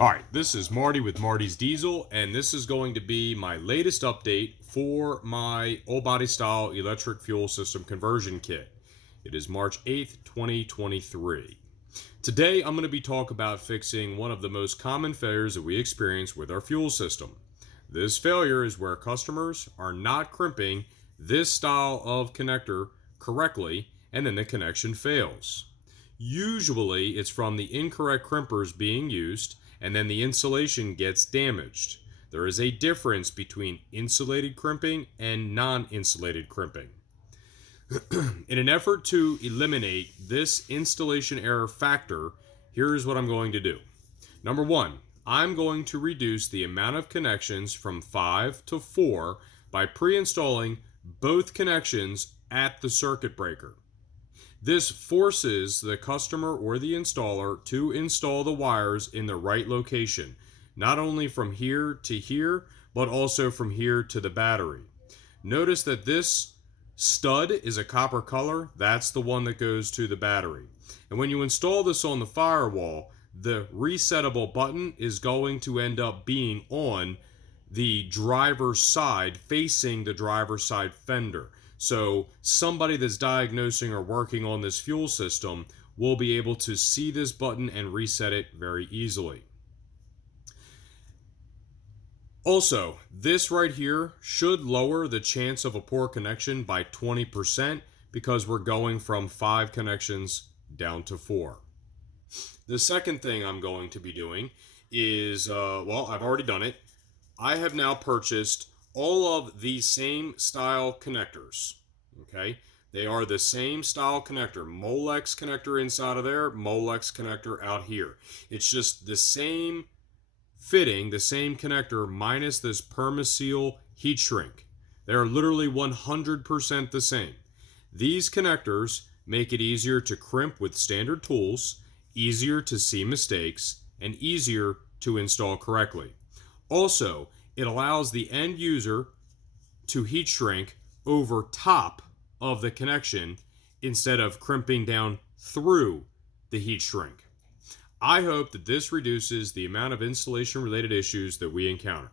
Alright, this is Marty with Marty's Diesel, and this is going to be my latest update for my old body style electric fuel system conversion kit. It is March 8th, 2023. Today I'm going to be talking about fixing one of the most common failures that we experience with our fuel system. This failure is where customers are not crimping this style of connector correctly, and then the connection fails. Usually it's from the incorrect crimpers being used, and then the insulation gets damaged. There is a difference between insulated crimping and non-insulated crimping. In an effort to eliminate this installation error factor, here's what I'm going to do. Number one, I'm going to reduce the amount of connections from 5 to 4 by pre-installing both connections at the circuit breaker. This forces the customer or the installer to install the wires in the right location, not only from here to here, but also from here to the battery. Notice that this stud is a copper color. That's the one that goes to the battery. And when you install this on the firewall, the resettable button is going to end up being on the driver's side, facing the driver's side fender. So somebody that's diagnosing or working on this fuel system will be able to see this button and reset it very easily. Also, this right here should lower the chance of a poor connection by 20% because we're going from 5 connections down to 4. The second thing I'm going to be doing is, well, I've already done it. I have now purchased all of the same style connectors. Okay, they are the same style connector. Molex connector inside of there, Molex connector out here. It's just the same fitting, the same connector minus this Permaseal heat shrink. They are literally 100% the same. These connectors make it easier to crimp with standard tools, easier to see mistakes, and easier to install correctly. Also, it allows the end user to heat shrink over top of the connection instead of crimping down through the heat shrink. I hope that this reduces the amount of installation related issues that we encounter.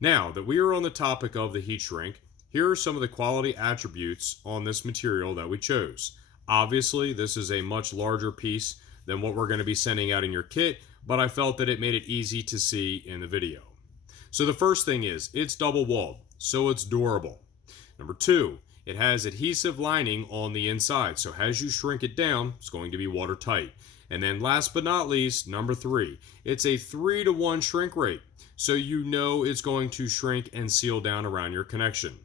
Now that we are on the topic of the heat shrink, here are some of the quality attributes on this material that we chose. Obviously, this is a much larger piece than what we're going to be sending out in your kit, but I felt that it made it easy to see in the video. So the first thing is, it's double walled, so it's durable. Number 2, it has adhesive lining on the inside, so as you shrink it down, it's going to be watertight. And then last but not least, number 3, it's a 3-to-1 shrink rate, so you know it's going to shrink and seal down around your connection.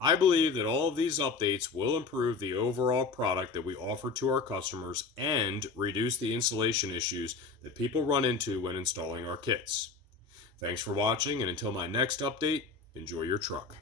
I believe that all of these updates will improve the overall product that we offer to our customers and reduce the installation issues that people run into when installing our kits. Thanks for watching, and until my next update, enjoy your truck.